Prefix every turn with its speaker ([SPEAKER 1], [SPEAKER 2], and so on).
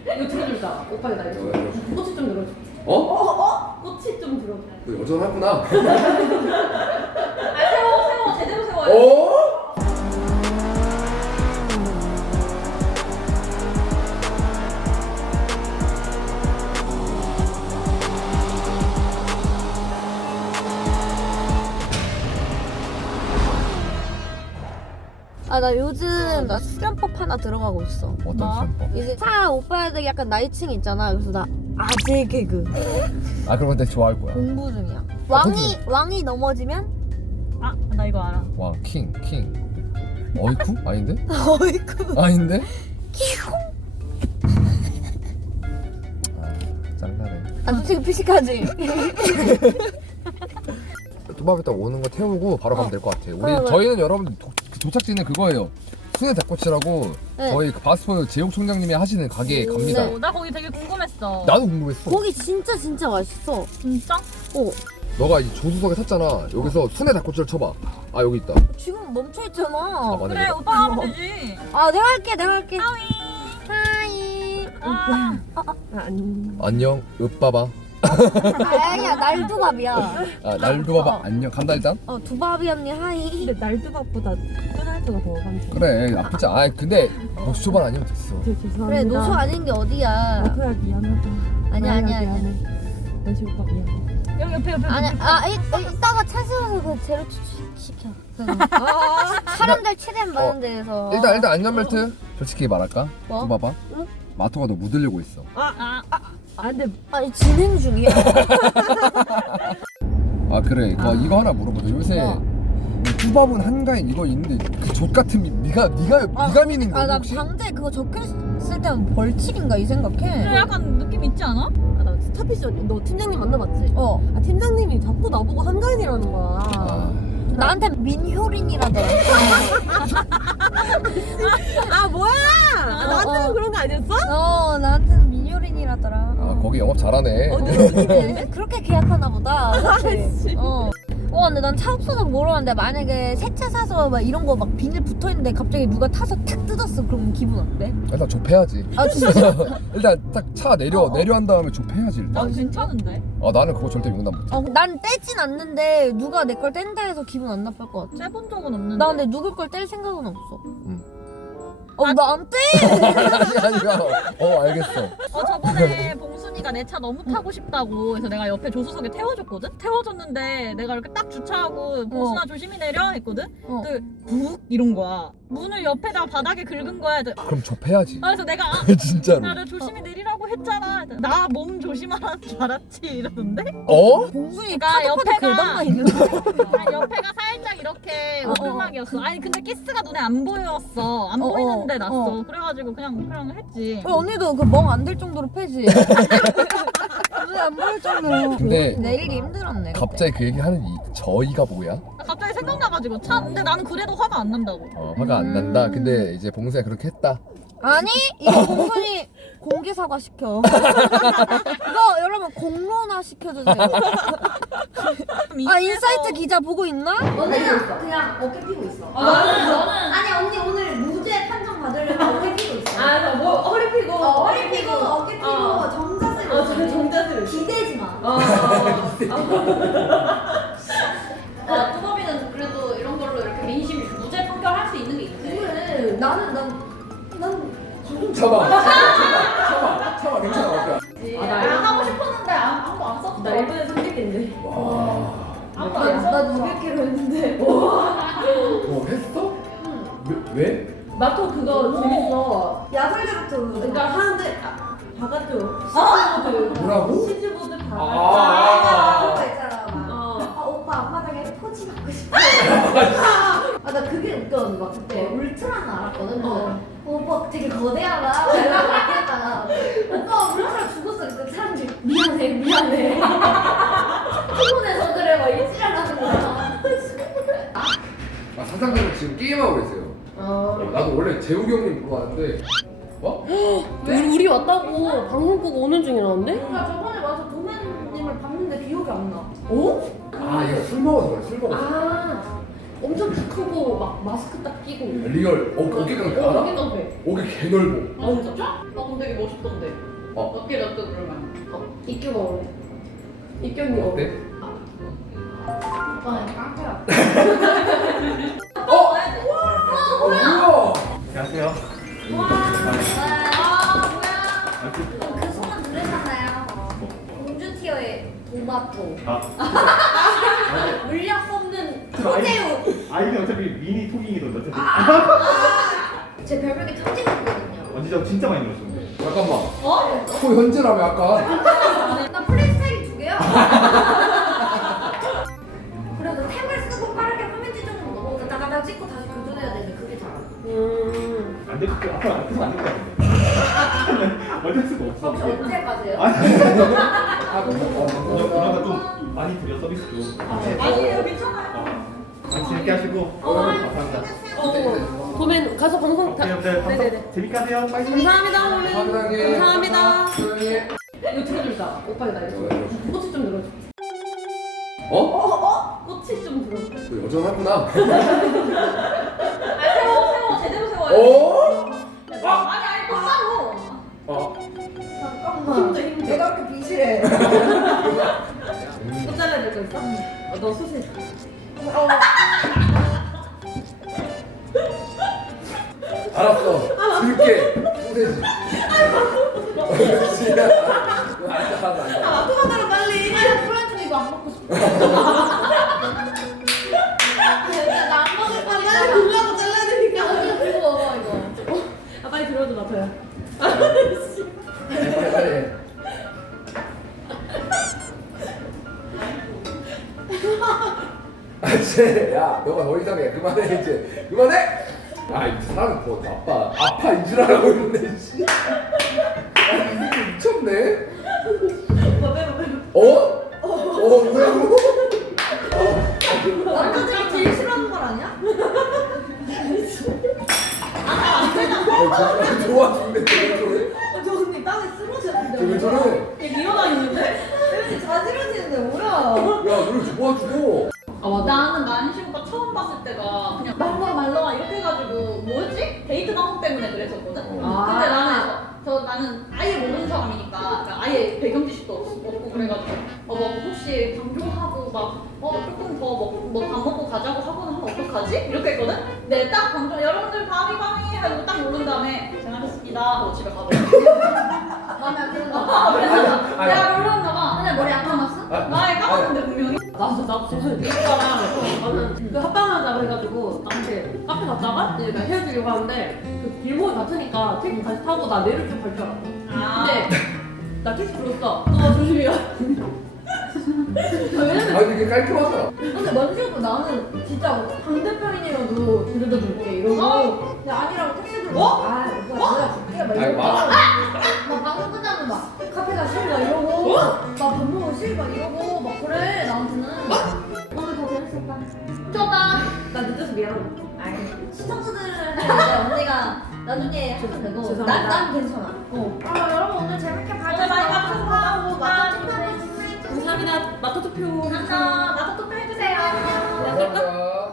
[SPEAKER 1] 이거 들어줄까? 오빠가 나 이거 꽃이 좀 들어줘. 꽃이 좀 들어줘.
[SPEAKER 2] 너 여전하구나.
[SPEAKER 1] 아 세워 제대로 세워야 돼.
[SPEAKER 2] 어?
[SPEAKER 3] 아 나 요즘 나 수련법 하나 들어가고 있어.
[SPEAKER 2] 어떤 수련법?
[SPEAKER 3] 이제 차 오빠들 약간 나이층 있잖아. 그래서 나 아재 개그
[SPEAKER 2] 아 그럼 내가 좋아할 거야.
[SPEAKER 3] 공부 중이야. 왕이 넘어지면
[SPEAKER 1] 아 나 이거 알아.
[SPEAKER 2] 와 킹. 어이쿠? 아닌데?
[SPEAKER 3] 어이쿠
[SPEAKER 2] 아닌데? 아 짱나네.
[SPEAKER 3] 아 솔직히 피식하지.
[SPEAKER 2] 뚜밥 이따 오는 거 태우고 바로 가면 될 것 같아. 우리
[SPEAKER 3] 그래.
[SPEAKER 2] 저희는 여러분 도착지는 그거예요. 순회 닭꼬치라고
[SPEAKER 3] 네.
[SPEAKER 2] 저희 그 바스포 제육 총장님이 하시는 가게에 갑니다.
[SPEAKER 3] 네.
[SPEAKER 1] 나 거기 되게 궁금했어.
[SPEAKER 2] 나도 궁금했어.
[SPEAKER 3] 고기 진짜 맛있어.
[SPEAKER 1] 진짜?
[SPEAKER 2] 너가 이 조수석에 탔잖아. 여기서 순회 닭꼬치를 쳐봐. 아 여기 있다.
[SPEAKER 3] 지금 멈춰 있잖아.
[SPEAKER 2] 맞네.
[SPEAKER 1] 그래 오빠가 하면 되지.
[SPEAKER 3] 아 내가 할게. 하이.
[SPEAKER 1] 아.
[SPEAKER 2] 안녕 읍바바.
[SPEAKER 3] 아니야 날두밥이야.
[SPEAKER 2] 아 날도바바 안녕. 간다 일단.
[SPEAKER 3] 두밥이 언니 하이.
[SPEAKER 4] 근데 날두밥보다 끈할수가 더 감사.
[SPEAKER 2] 그래 나쁘지 않아. 근데 노수 초반 아니면 됐어.
[SPEAKER 4] 죄송합니다.
[SPEAKER 3] 그래 노소 아닌 게 어디야.
[SPEAKER 4] 나토야 미안하다.
[SPEAKER 3] 아니야.
[SPEAKER 4] 너지 오빠 미안해.
[SPEAKER 1] 여기 옆에.
[SPEAKER 3] 아니야. 이따가 차 세워서 그 재료 시켜. 사람들 최대한 많은 데에서.
[SPEAKER 2] 일단 안전벨트. 솔직히 말할까?
[SPEAKER 3] 뭐?
[SPEAKER 2] 뚜바바.
[SPEAKER 3] 응?
[SPEAKER 2] 마토가 너 무들리고 있어.
[SPEAKER 4] 근데
[SPEAKER 3] 아니 진행 중이야.
[SPEAKER 2] 아 그래 이거 하나 물어보자. 요새 뚜밥은 한가인 이거 있는데 그 족 같은 네가 미는 거
[SPEAKER 3] 나
[SPEAKER 2] 혹시?
[SPEAKER 3] 방대 그거 적혀있을 때는 벌칙인가 이 생각해.
[SPEAKER 1] 그래 약간 느낌 있지 않아?
[SPEAKER 4] 나 스타피쉬 너 팀장님 만나봤지?
[SPEAKER 3] 어.
[SPEAKER 4] 아 팀장님이 자꾸 나보고 한가인이라는 거야.
[SPEAKER 2] 아,
[SPEAKER 3] 나한테 민효린이라더라.
[SPEAKER 4] 아 뭐야? 나한테는 그런 거 아니었어?
[SPEAKER 3] 나한테는 민효린이라더라.
[SPEAKER 2] 거기 영업 잘하네.
[SPEAKER 3] 그렇게 계약하나 보다. 그치? 근데 난 차 없어서 모르는데 만약에 새 차 사서 막 이런 거 막 비닐 붙어 있는데 갑자기 누가 타서 탁 뜯었어. 그럼 기분 어때?
[SPEAKER 2] 일단 좁혀야지.
[SPEAKER 3] 아 진짜?
[SPEAKER 2] 일단 딱 차 내려한 다음에 좁혀야지 일단.
[SPEAKER 1] 난 괜찮은데.
[SPEAKER 2] 나는 그거 절대 용납 못해.
[SPEAKER 3] 난 떼진 않는데 누가 내 걸 뗀다 해서 기분 안 나쁠 것 같아.
[SPEAKER 1] 떼본 적은 없는데.
[SPEAKER 3] 나 근데 누굴 걸 뗄 생각은 없어.
[SPEAKER 2] 응.
[SPEAKER 3] 나 안 떼!
[SPEAKER 2] 아니야. 알겠어.
[SPEAKER 1] 저번에 봉순이가 내 차 너무 타고 싶다고 해서 내가 옆에 조수석에 태워줬거든? 태워줬는데 내가 이렇게 딱 주차하고 봉순아 조심히 내려 했거든? 근데 북 이런 거야. 문을 옆에다 바닥에 긁은 거야.
[SPEAKER 2] 그럼 좁혀야지.
[SPEAKER 1] 그래서 내가
[SPEAKER 2] 진짜로.
[SPEAKER 1] 나 조심히 내리라고 했잖아. 나 몸 조심하라는 줄 알았지 이러던데?
[SPEAKER 3] 봉순이가
[SPEAKER 1] 그러니까
[SPEAKER 3] 옆에 긁어만 있는데.
[SPEAKER 1] 옆에가 살짝 이렇게 오르막이었어. 아니 근데 키스가 눈에 안 보였어. 안 보이는데 났어. 그래가지고 그냥 했지.
[SPEAKER 3] 언니도 그 멍 안 들 정도로 패지. 눈에 안 보일 정도로.
[SPEAKER 2] 근데
[SPEAKER 3] 내리기 힘들었네.
[SPEAKER 2] 갑자기 그 얘기 하는 저희가 뭐야?
[SPEAKER 1] 갑자기 생각나가지고 근데 나는 그래도 화가 안 난다고.
[SPEAKER 2] 화가 안 난다. 근데 이제 봉수가 그렇게 했다.
[SPEAKER 3] 아니 이거 봉순이 공개 사과 시켜. 이거 여러분 공론화 시켜주세요. 인사이트 기자 보고 있나?
[SPEAKER 5] 언니는 그냥 어깨 피고 있어.
[SPEAKER 1] 너는
[SPEAKER 5] 아니 언니 오늘 무죄 판정 받으려고 어깨 피고 있어.
[SPEAKER 1] 뭐 허리 피고
[SPEAKER 5] 허리 피고 어깨 피고 정자세로.
[SPEAKER 1] 정자세로.
[SPEAKER 5] 기대지 마.
[SPEAKER 6] 뚜벅이는 그래도 이런 걸로 이렇게 민심 무죄 판결할 수 있는 게 있대.
[SPEAKER 5] 그래 난
[SPEAKER 2] 참아 괜찮아.
[SPEAKER 6] 나 하고 싶었는데 아무도 안 썼어.
[SPEAKER 1] 나 일본에 선택인데.
[SPEAKER 6] 아무도 안 썼어.
[SPEAKER 5] 나 누비키로 했는데.
[SPEAKER 2] 했어? 왜?
[SPEAKER 1] 나도 그거 재밌어.
[SPEAKER 5] 야설대부터
[SPEAKER 1] 그러니까 하는데 바가죠.
[SPEAKER 2] 뭐라고?
[SPEAKER 1] 치즈보드 바가죠.
[SPEAKER 5] 아 있잖아 막. 오빠 앞마당에 포즈 받고 싶어. 나 그게 웃겨. 막 그때 울트라는 알았거든. 그래서 오빠 되게 거대하다. 이러고 얘기했잖아. 오빠 울트라 죽었어. 그때 사람들이 미안해. 피곤해서 그래. 막 일지랄하는 거야.
[SPEAKER 2] 사장님은 지금 게임하고 계세요. 나도 원래 재욱이 형님 보러 왔는데
[SPEAKER 4] 우리 왔다고 방송 끄고 오는 중이라는데?
[SPEAKER 5] 나 저번에 와서 도매님을 봤는데 기억이 안 나.
[SPEAKER 2] 아 이거 술 먹어서 그래. 술 먹어서.
[SPEAKER 4] 엄청 키 크고 막 마스크 딱 끼고.
[SPEAKER 2] 리얼 어깨 깡패 알아?
[SPEAKER 4] 어깨 깡패.
[SPEAKER 2] 어깨 개 넓어.
[SPEAKER 6] 아 진짜? 나 근데 되게 멋있던데. 어깨 납도 그러면.
[SPEAKER 4] 이규가 원래. 이규는
[SPEAKER 2] 어때?
[SPEAKER 5] 오빠는 깡패야.
[SPEAKER 2] 뭐야?
[SPEAKER 7] 안녕하세요.
[SPEAKER 5] 그 소문 들으셨나요? 공주 티어의 도마토. 물량 뽑는 토제우.
[SPEAKER 7] 아이는 어차피 미니 토깅이던데 어차피.
[SPEAKER 5] 제 별명이 탐지국이거든요.
[SPEAKER 7] 진짜 진짜 많이 늘었었는데.
[SPEAKER 2] 잠깐만. 코 현재라며 아까.
[SPEAKER 5] 나 플레이스타일이 2개야. 그래서 템을 쓰고 빠르게 화면 지정으로 넘어가서 나가다 찍고 다시 교전해야 되는데 그게 잘 안 돼.
[SPEAKER 7] 안될 것 같아. 앞으로 안될 것 같은데. 어쩔 수가 없어.
[SPEAKER 5] 혹시 언제까지요?
[SPEAKER 7] 운영가 좀 많이 드려 서비스 좀.
[SPEAKER 1] 아니에요, 괜찮아요.
[SPEAKER 7] 같이 재밌게 하시고. 감사합니다.
[SPEAKER 4] 도맨 가서 방송 다.
[SPEAKER 7] 여러분들 방송 재밌게 하세요.
[SPEAKER 4] 감사합니다. 도맨.
[SPEAKER 2] 감사합니다.
[SPEAKER 4] 감사합니다.
[SPEAKER 2] 사랑해.
[SPEAKER 4] 이거 들어줄까? 오빠가 나 이거. 꽃이 좀 들어줘. 꽃이 좀 들어줘.
[SPEAKER 2] 너 여전하구나.
[SPEAKER 1] 아, 세워, 제대로 세워요.
[SPEAKER 2] 오?
[SPEAKER 1] 아니, 똑바로.
[SPEAKER 5] 잠깐만. 내가 그렇게 비실해.
[SPEAKER 4] 꽃 잘라야 될 거 있어? 너 소시지.
[SPEAKER 2] 알았어. 들게. 소세지. 그렇지. 앉아.
[SPEAKER 5] 토마토로 빨리. 프란치는 이거 안 먹고 싶어. 나안 먹을 거니까. 빨리 골라서 잘라야 되니까. 언니 들고 먹어 이거.
[SPEAKER 4] 아 빨리 들어줘 나서야.
[SPEAKER 2] 빨리. 이제 야 너가 더 이상해. 그만해 이제. 그만해. 이 사람은 더 아파 인지라고 있는데 씨. 이 새끼 미쳤네. 왜요?
[SPEAKER 5] 남자들이 제일 싫어하는 걸 아니야?
[SPEAKER 2] 좋아 죽는데 왜 저래?
[SPEAKER 5] 저 언니 땅에 쓰러지는데.
[SPEAKER 2] 왜 저래?
[SPEAKER 1] 미어나 있는데?
[SPEAKER 5] 왜 자지러지는데 뭐야?
[SPEAKER 2] 야 너를 좋아 죽어.
[SPEAKER 1] 나는 만시 오빠 처음 봤을 때가 그냥 말로와 이렇게 해가지고 뭐였지? 데이트 방송 때문에 그랬었거든? 근데 나는 아예 모르는 사람이니까 그러니까 아예 배경 지식도 없고 그래가지고 뭐 혹시 방종하고 조금 더 밥 먹고 가자고 하고는 하면 어떡하지? 이렇게 했거든? 근데 딱 방종 여러분들 밤이 하고 딱 모른 다음에 잘하셨습니다 하고 집에 가버렸어.
[SPEAKER 5] 마음에 안 드는가 봐.
[SPEAKER 1] 그래서 내가 몰랐나 봐.
[SPEAKER 5] 근데 머리 안 감았어?
[SPEAKER 1] 나에 감았는데 분명히.
[SPEAKER 4] 나도 소설 읽다가 나는 그 합방하자고 해가지고 나한테 카페 갔다가 이제 나 헤어지려고 하는데 그 길목이 같으니까 택시 다시 타고 나 내릴 줄 갈 줄 알았어. 근데 나 택시 불렀어. 너 조심히 가. 왜냐면
[SPEAKER 2] 근데 그게 깔끔하잖아.
[SPEAKER 5] 근데 만지고 나는 진짜 반대편이라도 데려다 줄게 이러고 근데 아니라고 택시 불러 오빠 내가 줄게 막 이러고 막 방송 끝나면 막 카페 가 싫어 이러고 막 밥 먹으러 싫어 이러고 막 그래 나한테는 오늘 더 재밌었다
[SPEAKER 4] 좋다. 나 늦어서 미안하다.
[SPEAKER 5] 시청자들한테 이제 언니가 나중에 하면 되고
[SPEAKER 4] 죄송합니다.
[SPEAKER 5] 난 괜찮아 여러분 오늘 재밌게 봐주셔서
[SPEAKER 1] 많이 감사하고
[SPEAKER 5] 마카오톡
[SPEAKER 4] 감사합니다. 마토 투표.
[SPEAKER 1] 감사합니다. 마토 투표 해주세요.
[SPEAKER 2] 감사합니다.